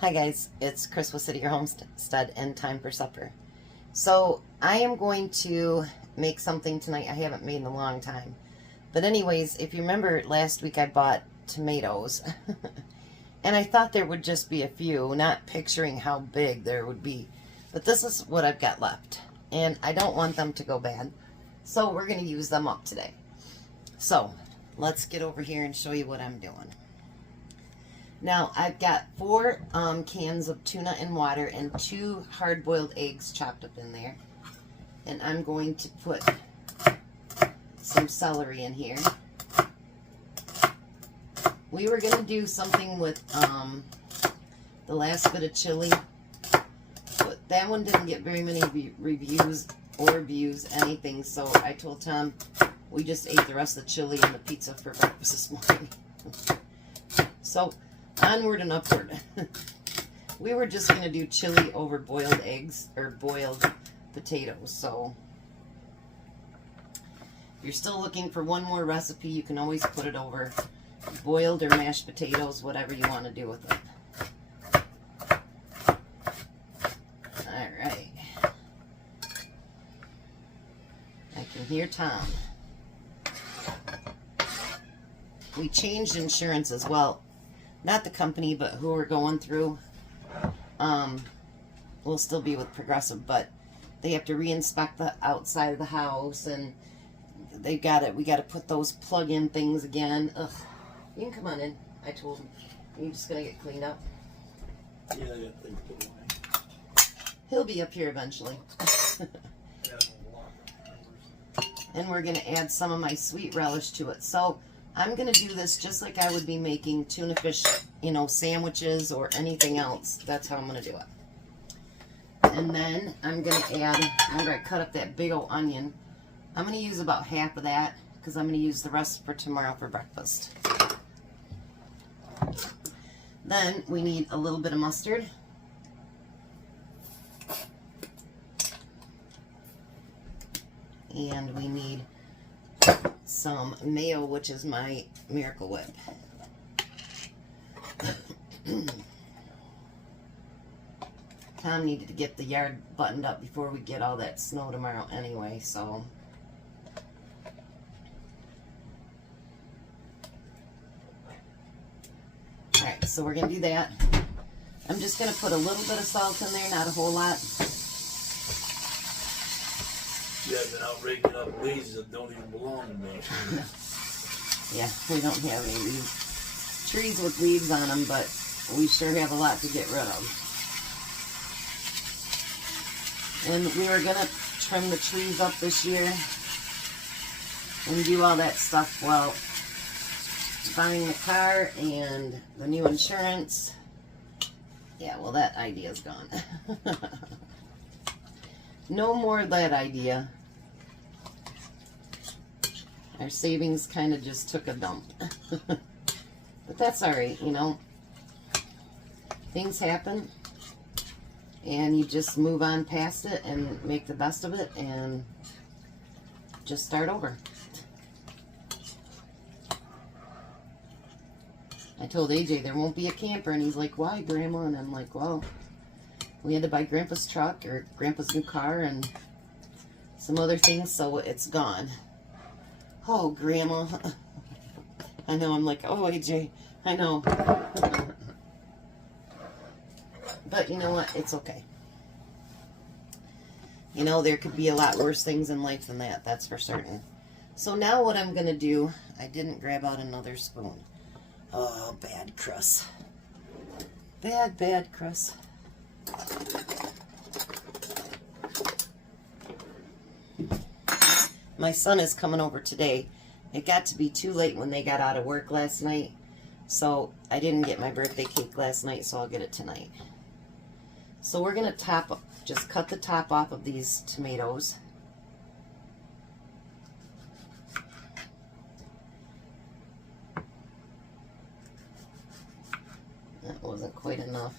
Hi guys, it's Chris with City Your Homestead and time for supper. So I am going to make something tonight I haven't made in a long time. But anyways, if you remember last week I bought tomatoes and I thought there would just be a few, not picturing how big there would be. But this is what I've got left and I don't want them to go bad. So we're going to use them up today. So let's get over here and show you what I'm doing. Now, I've got 4 cans of tuna and water and 2 hard-boiled eggs chopped up in there. And I'm going to put some celery in here. We were going to do something with the last bit of chili, but that one didn't get very many reviews or views, anything, so I told Tom we just ate the rest of the chili and the pizza for breakfast this morning. So, onward and upward. We were just going to do chili over boiled eggs, or boiled potatoes, so if you're still looking for one more recipe, you can always put it over boiled or mashed potatoes, whatever you want to do with it. Alright. I can hear Tom. We changed insurance as well. Not the company, but who we're going through. We'll still be with Progressive, but they have to re-inspect the outside of the house, and they got it. We got to put those plug-in things again. Ugh. You can come on in. I told him. You're just gonna get cleaned up. Yeah, I got things put away. He'll be up here eventually. And we're gonna add some of my sweet relish to it. So I'm going to do this just like I would be making tuna fish, you know, sandwiches or anything else. That's how I'm going to do it. And then I'm going to add, remember I cut up that big old onion. I'm going to use about half of that because I'm going to use the rest for tomorrow for breakfast. Then we need a little bit of mustard. And we need some mayo, which is my Miracle Whip. Tom needed to get the yard buttoned up before we get all that snow tomorrow anyway, so. Alright, so we're going to do that. I'm just going to put a little bit of salt in there, not a whole lot. Yeah, I've been out raking up weeds that don't even belong to me. Yeah, we don't have any weeds. Trees with weeds on them, but we sure have a lot to get rid of. And we were going to trim the trees up this year and do all that stuff. Well, buying the car and the new insurance, yeah, well, that idea's gone. No more of that idea. Our savings kind of just took a dump. But that's alright, you know. Things happen. And you just move on past it and make the best of it and just start over. I told AJ there won't be a camper, and he's like, why, Grandma? And I'm like, well, we had to buy Grandpa's truck or Grandpa's new car and some other things, so it's gone. Oh, Grandma. I know, I'm like, oh, AJ, I know. But you know what? It's okay. You know, there could be a lot worse things in life than that, that's for certain. So now what I'm going to do, I didn't grab out another spoon. Oh, bad Chris. Bad Chris. My son is coming over today. It got to be too late when they got out of work last night, so I didn't get my birthday cake last night, so I'll get it tonight. So we're going to just cut the top off of these tomatoes. That wasn't quite enough.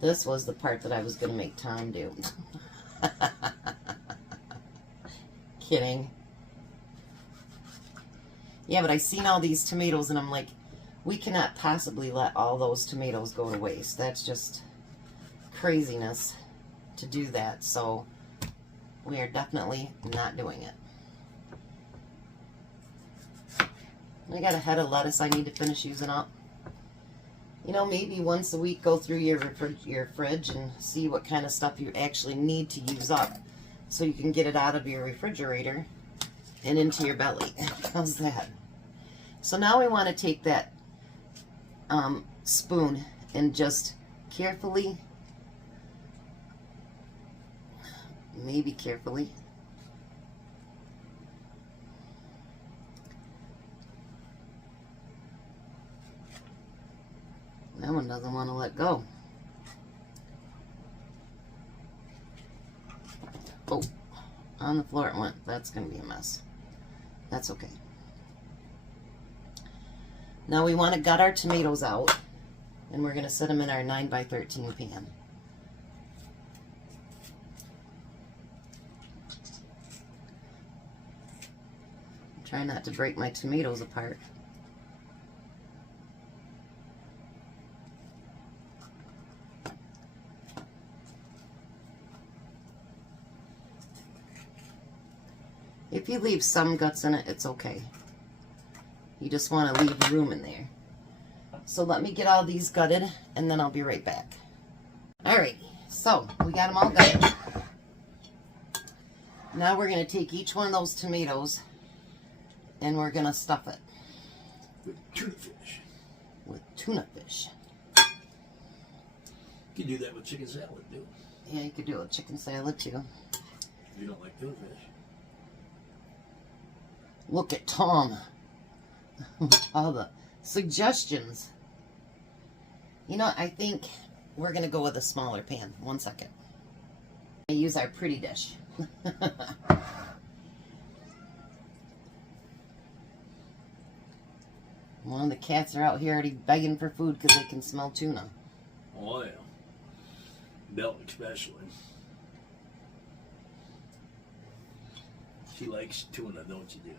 This was the part that I was going to make Tom do. Kidding. Yeah, but I seen all these tomatoes and I'm like, We cannot possibly let all those tomatoes go to waste. That's just craziness to do that. So we are definitely not doing it. I got a head of lettuce I need to finish using up. You know, maybe once a week go through your fridge and see what kind of stuff you actually need to use up so you can get it out of your refrigerator and into your belly. How's that? So now we want to take that spoon and just carefully, maybe carefully, that one doesn't want to let go. Oh, on the floor it went. That's going to be a mess. That's okay. Now we want to gut our tomatoes out, and we're going to set them in our 9x13 pan. Try not to break my tomatoes apart. If you leave some guts in it, it's okay. You just want to leave room in there. So let me get all these gutted, and then I'll be right back. Alright, so we got them all gutted. Now we're going to take each one of those tomatoes, and we're going to stuff it. With tuna fish. With tuna fish. You can do that with chicken salad, too. Yeah, you could do it with chicken salad, too. You don't like tuna fish. Look at Tom. All the suggestions. You know, I think we're going to go with a smaller pan. 1 second. I use our pretty dish. One of the cats are out here already begging for food because they can smell tuna. Oh, yeah. Belle especially. She likes tuna, don't you, Dale?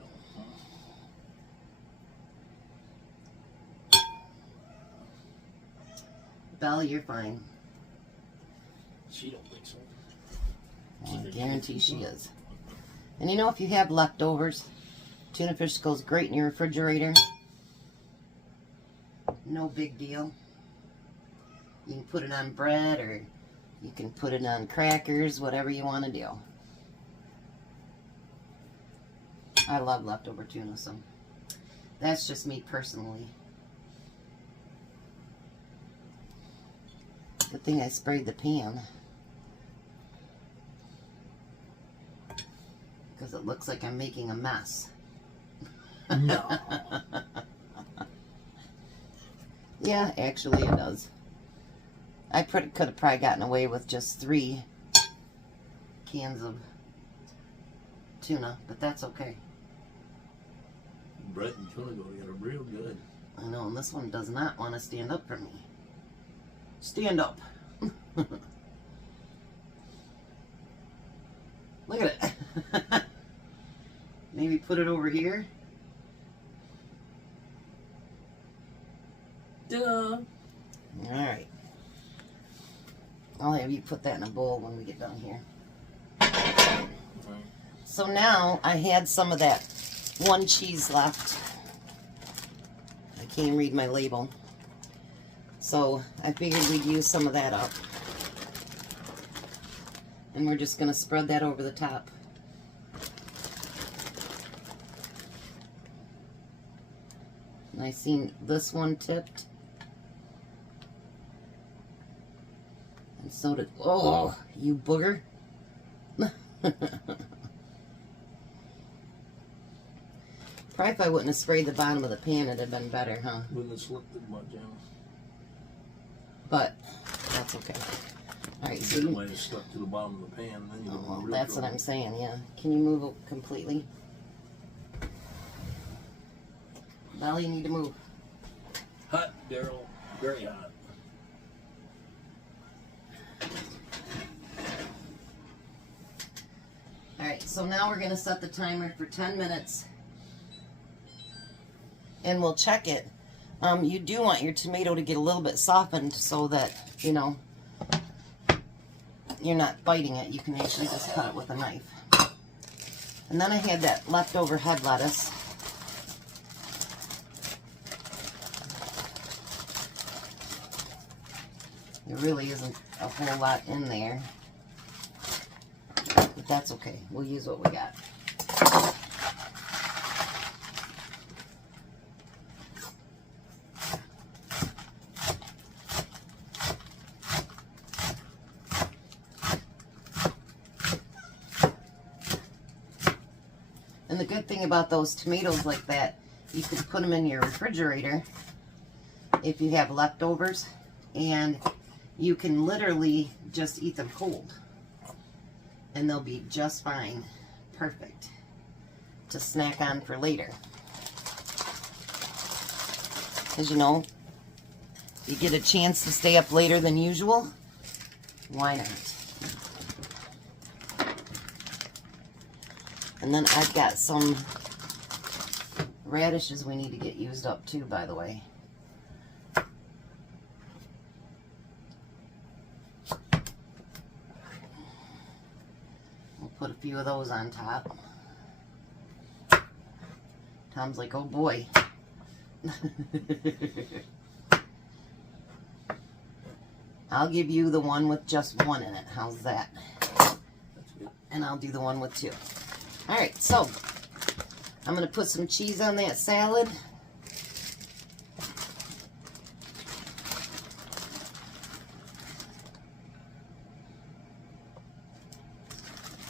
Belle, you're fine. She don't think so. Well, I guarantee she is. And you know, if you have leftovers, tuna fish goes great in your refrigerator. No big deal. You can put it on bread, or you can put it on crackers, whatever you want to do. I love leftover tuna, so that's just me personally. Good thing I sprayed the pan, because it looks like I'm making a mess. No. Yeah, actually it does. I could have probably gotten away with just 3 cans of tuna, but that's okay. Bread and tuna go together real good. I know, and this one does not want to stand up for me. Stand up. Look at it. Maybe put it over here. Duh. Alright. I'll have you put that in a bowl when we get done here. So now I had some of that one cheese left. I can't read my label. So I figured we'd use some of that up. And we're just going to spread that over the top. And I seen this one tipped. And so did, oh, you booger. Probably if I wouldn't have sprayed the bottom of the pan, it'd have been better, huh? Wouldn't have slipped it much down. But that's okay. Alright, so You you, might have stuck to the bottom of the pan, then you oh, don't well, real that's what trouble. I'm saying, yeah. Can you move it completely? Belle, you need to move. Hot, Daryl. Very hot. Alright, so now we're going to set the timer for 10 minutes. And we'll check it You do want your tomato to get a little bit softened so that, you know, you're not biting it. You can actually just cut it with a knife. And then I had that leftover head lettuce. There really isn't a whole lot in there, but that's okay. We'll use what we got. And the good thing about those tomatoes like that, you can put them in your refrigerator if you have leftovers, and you can literally just eat them cold and they'll be just fine. Perfect to snack on for later. As you know, you get a chance to stay up later than usual, why not? And then I've got some radishes we need to get used up too, by the way. Put a few of those on top. Tom's like, oh boy. I'll give you the one with just one in it. How's that? And I'll do the one with two. Alright, so I'm going to put some cheese on that salad.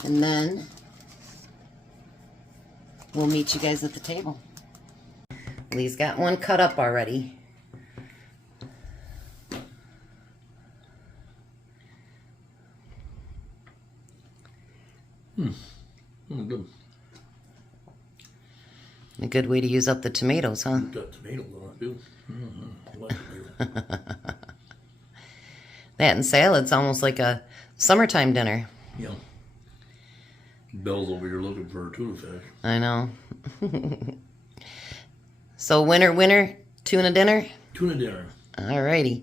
And then we'll meet you guys at the table. Lee's got one cut up already. Good. A good way to use up the tomatoes, huh? Got tomatoes on it too. I like tomato. That and salad's almost like a summertime dinner. Yeah. Belle's over here looking for her tuna fish. I know. So winner, tuna dinner? Tuna dinner. Alrighty.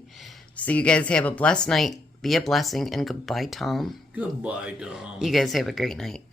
So you guys have a blessed night. Be a blessing, and goodbye, Tom. Goodbye, Tom. You guys have a great night.